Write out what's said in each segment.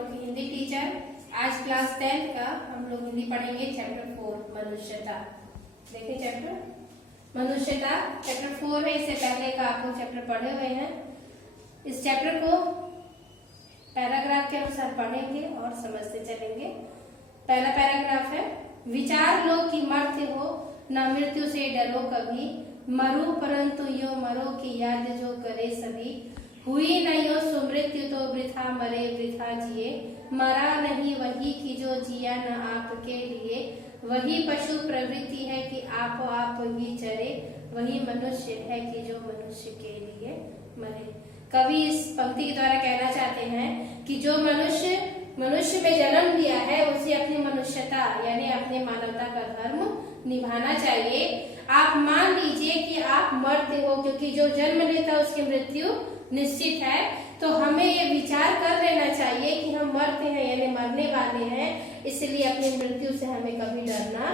लोग की हिंदी टीचर। आज क्लास 10 का हम लोग हिंदी पढ़ेंगे चैप्टर 4 मनुष्यता। देखिए चैप्टर मनुष्यता चैप्टर 4 है। इससे पहले का आप लोग चैप्टर पढ़े हुए हैं। इस चैप्टर को पैराग्राफ के अनुसार पढ़ेंगे और समझते चलेंगे। पहला पैराग्राफ है, विचार लो कि मरते हो न मृत्यु से डरो कभी, मरो परंतु यो मरो की याद जो करे सभी, हुई न यो सुमृत्यु तो वृथा मरे वृथा जिए, मरा नहीं वही की जो जिया न आपके लिए, वही पशु प्रवृत्ति है कि आप ही चरे, वही मनुष्य है कि जो मनुष्य के लिए मरे। कवि इस पंक्ति के द्वारा कहना चाहते हैं कि जो मनुष्य में जन्म लिया है उसे अपनी मनुष्यता यानी अपने मानवता का धर्म निभाना चाहिए। आप मान लीजिए कि आप मरते हो, क्योंकि जो जन्म लेता है उसकी मृत्यु निश्चित है, तो हमें ये विचार कर लेना चाहिए कि हम मरते हैं यानी मरने वाले हैं, इसलिए अपनी मृत्यु से हमें कभी डरना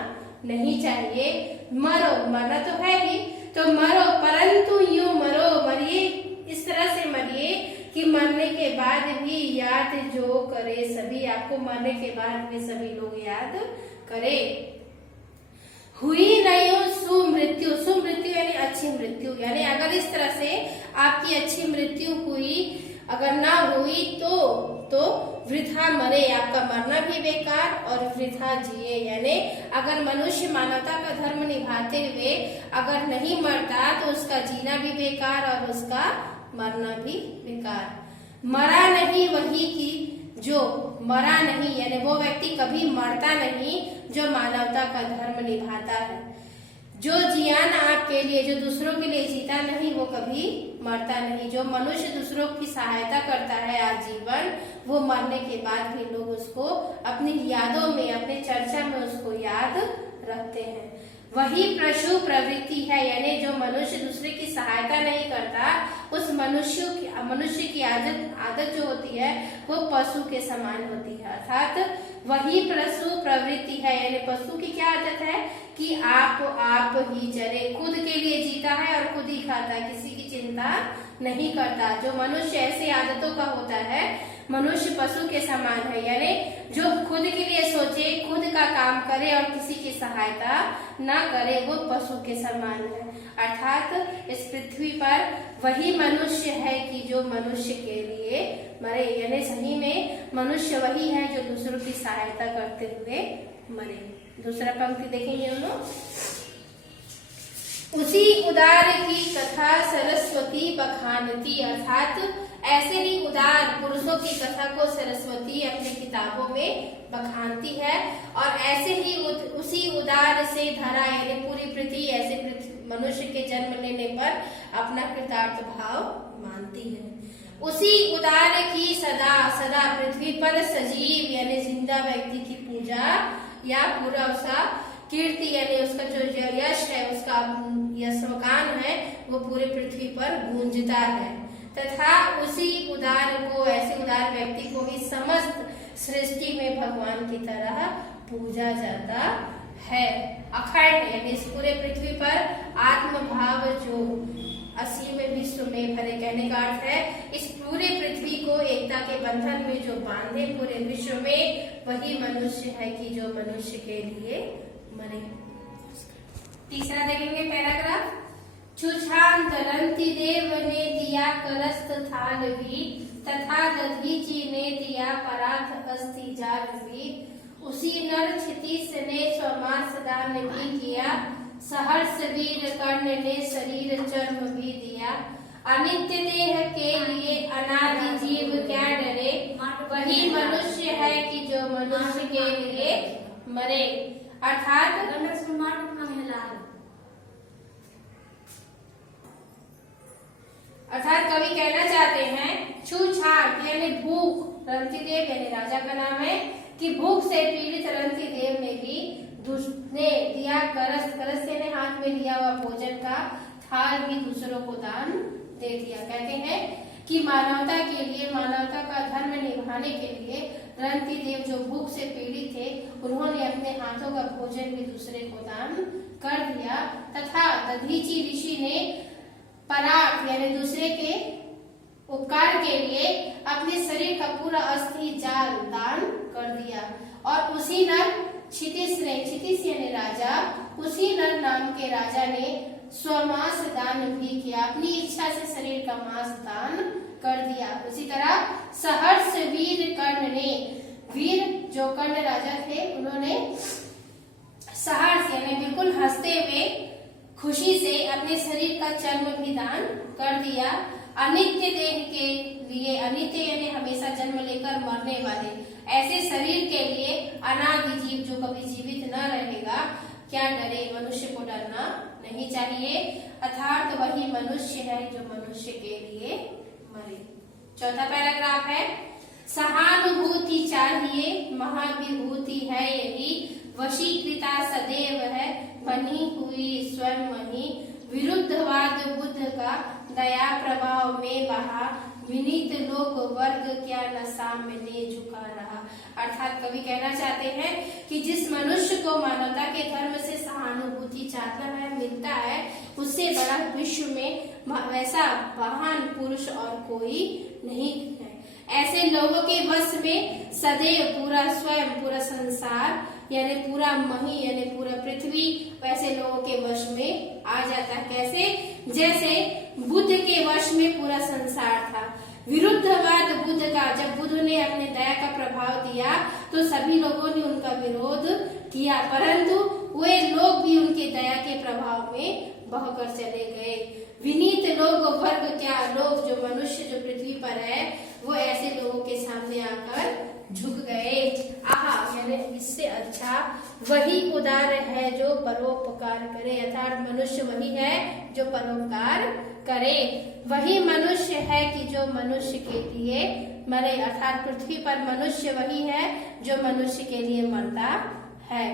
नहीं चाहिए। मरो, मरना तो है ही, तो मरो परंतु यूं मरो, मरिए इस तरह से मरिए कि मरने के बाद भी याद जो करे सभी, आपको मरने के बाद भी सभी लोग याद करे। हुई नहीं सुमृत्यु, सुमृत्यु यानी अच्छी मृत्यु, यानी अगर इस तरह से आपकी अच्छी मृत्यु हुई, अगर ना हुई तो वृथा मरे, आपका मरना भी बेकार और वृथा जिए, यानी अगर मनुष्य मानवता का धर्म निभाते हुए अगर नहीं मरता तो उसका जीना भी बेकार और उसका मरना भी बेकार। मरा नहीं वही की जो मरा नहीं, यानी वो व्यक्ति कभी मरता नहीं जो मानवता का धर्म निभाता है। जो जिया न आपके लिए, जो दूसरों के लिए जीता नहीं, वो कभी मरता नहीं। जो मनुष्य दूसरों की सहायता करता है आजीवन, वो मरने के बाद भी लोग उसको अपनी यादों में, अपने चर्चा में उसको याद रखते हैं। वही पशु प्रवृत्ति है, यानी जो मनुष्य दूसरे की सहायता नहीं करता, उस मनुष्य की आदत जो होती है वो पशु के समान होती है। अर्थात वही पशु प्रवृत्ति है, यानी पशु की क्या आदत है कि आप ही चरे, खुद के लिए जीता है और खुद ही खाता है, किसी की चिंता नहीं करता। जो मनुष्य ऐसे आदतों का होता है, मनुष्य पशु के समान है, यानी जो खुद के लिए सोचे, खुद का काम करे और किसी की सहायता ना करे, वो पशु के समान है। अर्थात इस पृथ्वी पर वही मनुष्य है कि जो मनुष्य के लिए मरे, यानी सही में मनुष्य वही है जो दूसरों की सहायता करते हुए मरे। दूसरा पंक्ति देखेंगे हम लोग, उसी उदार की कथा सरस्वती बखानती, अर्थात ऐसे ही उदार पुरुषों की कथा को सरस्वती अपनी किताबों में बखानती है और ऐसे ही उसी उदार से धरा यानी पूरी पृथ्वी ऐसे मनुष्य के जन्म लेने पर अपना कृतार्थ भाव मानती है। उसी उदार की सदा पृथ्वी पर सजीव यानी जिंदा व्यक्ति की पूजा या पूरा उसका कीर्ति यानी उसका जो यश है, उसका यशगान है, वो पूरे पृथ्वी पर गूंजता है। तथा उसी उदार को, ऐसे उदार व्यक्ति को ही समस्त सृष्टि में भगवान की तरह पूजा जाता है। अखंड यानी इस पूरे पृथ्वी पर आत्म भाव जो असीम विश्व में भरे, कहने का अर्थ है इस पूरे पृथ्वी को एकता के बंधन में जो बांधे पूरे विश्व में, वही मनुष्य है कि जो मनुष्य के लिए मरे। तीसरा देखेंगे पैराग्राफ, छुछान तरंती देव ने दिया करस्त थाल भी, तथा दधीची ने दिया पराथ अस्थि जाल भी, उसी नर क्षितिज ने स्वमास दान भी किया, सहर्ष वीर कर्ण ने शरीर चर्म भी दिया, अनित्य देह के लिए अनादि जीव क्या डरे, वही मनुष्य है कि जो मनुष्य के लिए मरे। अर्थात कवि कहना चाहते हैं छूछाट यानी भूख, रंतिदेव यानी राजा का नाम है, कि भूख से पीड़ित रंतिदेव ने भी ने दिया करस्त यानी हाथ में लिया हुआ भोजन का थाल भी दूसरों को दान दे दिया। कहते हैं कि मानवता के लिए, मानवता का धर्म निभाने के लिए रंतिदेव जो भूख से पीड़ित थे, उन्होंने अपने हाथों का भोजन भी दूसरे को दान कर दिया। तथा दधीची ऋषि ने पराग यानी दूसरे के उपकार के लिए अपने शरीर का पूरा अस्थि जाल दान कर दिया। और उसी नर क्षितिज ने, क्षितिज यानी राजा, उसी नर नाम के राजा ने स्वमांस दान भी किया, अपनी इच्छा से शरीर का मांस दान कर दिया। उसी तरह सहर्ष वीर कर्ण ने, वीर जो कर्ण राजा थे, उन्होंने सहर्ष यानी बिल्कुल हंसते हुए खुशी से अपने शरीर का चर्म भी दान कर दिया। अनित्य देह के लिए, अनित्य यानी हमेशा जन्म लेकर मरने वाले ऐसे शरीर के लिए अनादि जीव जो कभी जीवित न रहेगा, क्या डरे, मनुष्य को डरना नहीं चाहिए, अर्थात वही मनुष्य है जो मनुष्य के लिए मरे। चौथा पैराग्राफ है, सहानुभूति चाहिए महाविभूति है यही, वशीकृता सदैव है मनी हुई स्वयं मही, विरुद्धवाद बुद्ध का दया प्रभाव में बहा, विनीत लोग वर्ग क्या न सामने झुका रहा। अर्थात कवि कहना चाहते हैं कि जिस मनुष्य को मानवता के धर्म से सहानुभूति चाहता है, मिलता है, उससे बड़ा विश्व में वैसा महान पुरुष और कोई नहीं है। ऐसे लोगों के वश में सदैव पूरा स्वयं, पूरा संसार यानी पूरा मही यानी पूरा पृथ्वी वैसे लोगों के वश में आ जाता है। कैसे? जैसे बुद्ध के वश में पूरा संसार था। विरुद्धवाद बुद्ध का, जब बुद्ध ने अपने दया का प्रभाव दिया तो सभी लोगों ने उनका विरोध किया, परंतु वे लोग भी उनके दया के प्रभाव में बहकर चले गए। विनीत लोग वर्ग क्या, लोग जो मनुष्य जो पृथ्वी पर है वो ऐसे लोगों के सामने आकर झुक गए। आहा, यानी इससे अच्छा वही उदार है जो परोपकार करे, अर्थात मनुष्य वही है जो परोपकार करे। वही मनुष्य है कि जो मनुष्य के लिए मरे, अर्थात पृथ्वी पर मनुष्य वही है जो मनुष्य के लिए मरता है।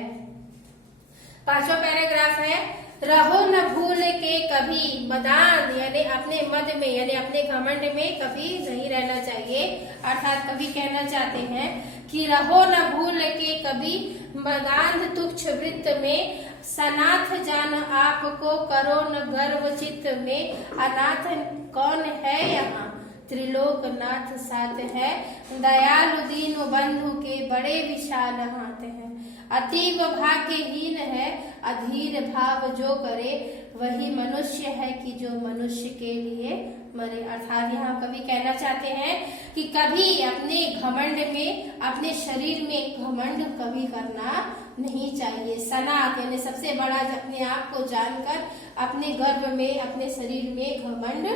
पांचवा पैराग्राफ है, रहो न भूल के कभी मदान, यानी अपने मद में यानी अपने घमंड में कभी नहीं रहना चाहिए। अर्थात कभी कहना चाहते हैं कि रहो न भूल के कभी मदान तुच्छ वृत्त में, सनाथ जान आपको करो न गर्व चित्त में, अनाथ कौन है यहाँ त्रिलोकनाथ साथ है, दयालु दीन बंधु के बड़े विशाल हाथ हैं, अतीव भाग्यहीन है अधीर भाव जो करे, वही मनुष्य है कि जो मनुष्य के लिए मरे। अर्थात यहाँ कवि कहना चाहते हैं कि कभी अपने घमंड में, अपने शरीर में घमंड कभी करना नहीं चाहिए। सनात यानी सबसे बड़ा अपने आप को जानकर अपने गर्भ में, अपने शरीर में घमंड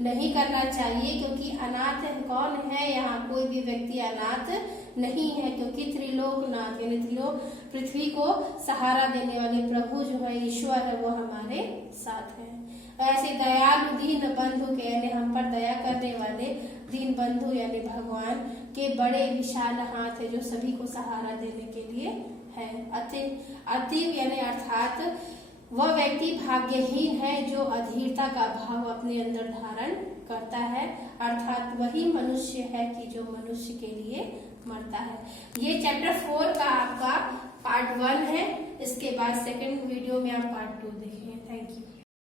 नहीं करना चाहिए, क्योंकि अनाथ कौन है यहाँ, कोई भी व्यक्ति अनाथ नहीं है, क्योंकि त्रिलोकनाथ यानी त्रिलोक पृथ्वी को सहारा देने वाले प्रभु जो है, ईश्वर है, वो हमारे साथ है। ऐसे दयालु दीन बंधु के यानी हम पर दया करने वाले दीन बंधु यानी भगवान के बड़े विशाल हाथ है जो सभी को सहारा देने के लिए है। अतीव यानी अर्थात वह व्यक्ति भाग्यहीन है जो अधीरता का भाव अपने अंदर धारण करता है, अर्थात वही मनुष्य है कि जो मनुष्य के लिए मरता है। ये चैप्टर 4 का आपका पार्ट 1 है। इसके बाद सेकंड वीडियो में आप पार्ट 2 देखेंगे। Thank you.